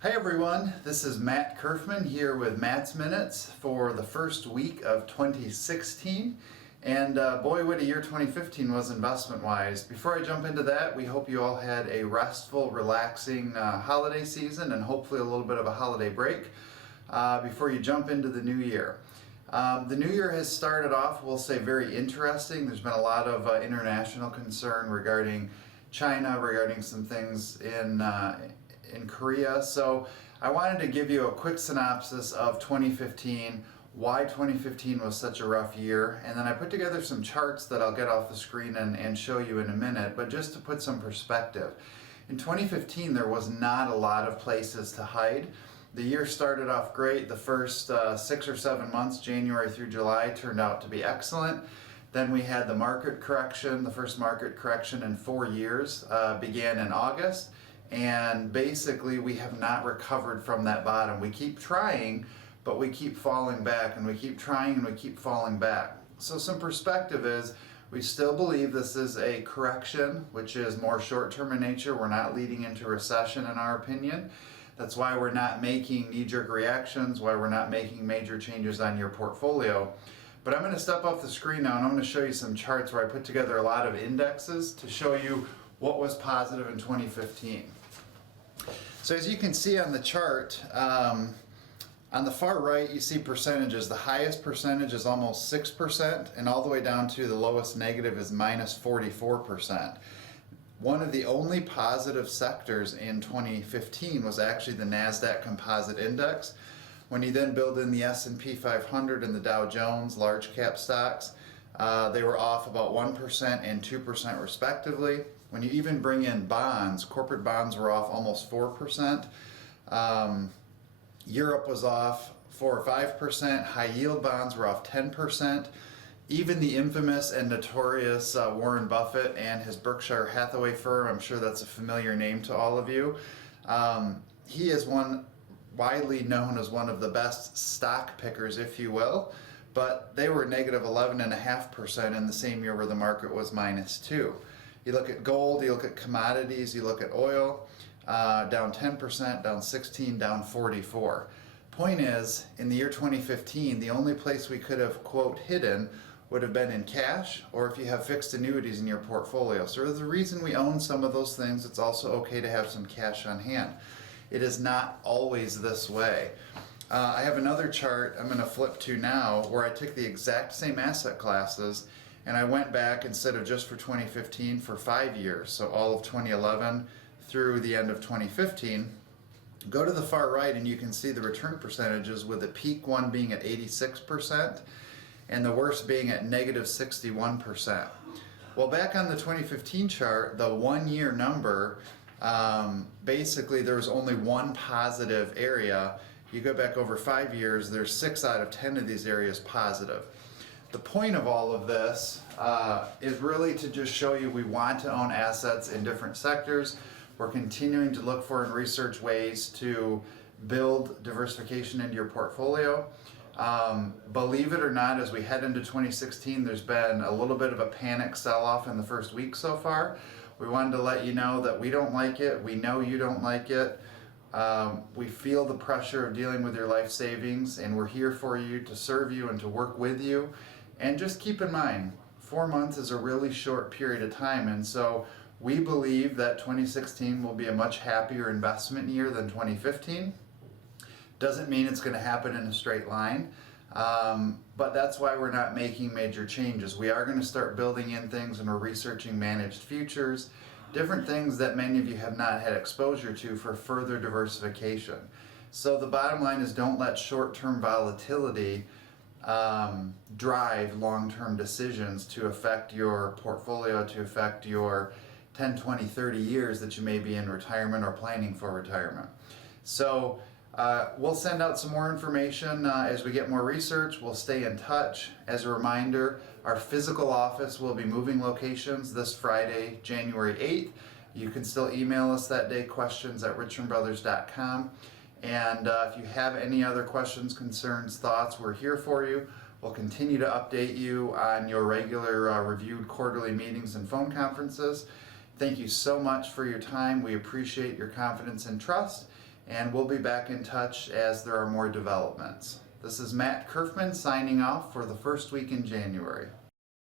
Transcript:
Hi everyone, this is Matt Curfman here with Matt's Minutes for the first week of 2016. And boy, what a year 2015 was investment-wise. Before I jump into that, we hope you all had a restful, relaxing holiday season and hopefully a little bit of a holiday break before you jump into the new year. The new year has started off, we'll say, very interesting. There's been a lot of international concern regarding China, regarding some things in Korea. So I wanted to give you a quick synopsis of 2015, why 2015 was such a rough year, and then I put together some charts that I'll get off the screen and show you in a minute, but just to put some perspective. In 2015 there was not a lot of places to hide. The year started off great. The first 6 or 7 months, January through July, turned out to be excellent. Then we had the market correction. The first market correction in 4 years began in August, and basically we have not recovered from that bottom. We keep trying, but we keep falling back, and we keep trying and we keep falling back. So some perspective is, we still believe this is a correction, which is more short-term in nature. We're not leading into recession in our opinion. That's why we're not making knee-jerk reactions, why we're not making major changes on your portfolio. But I'm going to step off the screen now and I'm going to show you some charts where I put together a lot of indexes to show you what was positive in 2015. So as you can see on the chart, on the far right you see percentages. The highest percentage is almost 6%, and all the way down to the lowest negative is minus 44%. One of the only positive sectors in 2015 was actually the NASDAQ Composite Index. When you then build in the S&P 500 and the Dow Jones large cap stocks, they were off about 1% and 2% respectively. When you even bring in bonds, corporate bonds were off almost 4%. Europe was off 4 or 5%. High yield bonds were off 10%. Even the infamous and notorious Warren Buffett and his Berkshire Hathaway firm, I'm sure that's a familiar name to all of you. He is widely known as one of the best stock pickers, if you will, but they were negative 11.5% in the same year where the market was minus 2%. You look at gold, you look at commodities, you look at oil, down 10%, down 16%, down 44%. Point is, in the year 2015, the only place we could have, quote, hidden would have been in cash, or if you have fixed annuities in your portfolio. So there's a reason we own some of those things. It's also okay to have some cash on hand. It is not always this way. I have another chart I'm going to flip to now where I took the exact same asset classes and I went back, instead of just for 2015, for 5 years, so all of 2011 through the end of 2015. Go to the far right and you can see the return percentages, with the peak one being at 86% and the worst being at negative 61%. Well, back on the 2015 chart, the 1 year number, basically there was only one positive area. You go back over 5 years, there's 6 out of 10 of these areas positive. The point of all of this is really to just show you we want to own assets in different sectors. We're continuing to look for and research ways to build diversification into your portfolio. Believe it or not, as we head into 2016, there's been a little bit of a panic sell-off in the first week so far. We wanted to let you know that we don't like it. We know you don't like it. We feel the pressure of dealing with your life savings, and we're here for you, to serve you and to work with you. And just keep in mind, 4 months is a really short period of time, and so we believe that 2016 will be a much happier investment year than 2015. Doesn't mean it's going to happen in a straight line, but that's why we're not making major changes. We are going to start building in things, and we're researching managed futures, different things that many of you have not had exposure to, for further diversification. So the bottom line is, don't let short-term volatility drive long-term decisions to affect your portfolio, to affect your 10, 20, 30 years that you may be in retirement or planning for retirement. So we'll send out some more information as we get more research. We'll stay in touch. As a reminder, our physical office will be moving locations this Friday, January 8th. You can still email us that day, questions@richmondbrothers.com. And if you have any other questions, concerns, thoughts, we're here for you. We'll continue to update you on your regular reviewed quarterly meetings and phone conferences. Thank you so much for your time. We appreciate your confidence and trust. and we'll be back in touch as there are more developments. This is Matt Curfman signing off for the first week in January.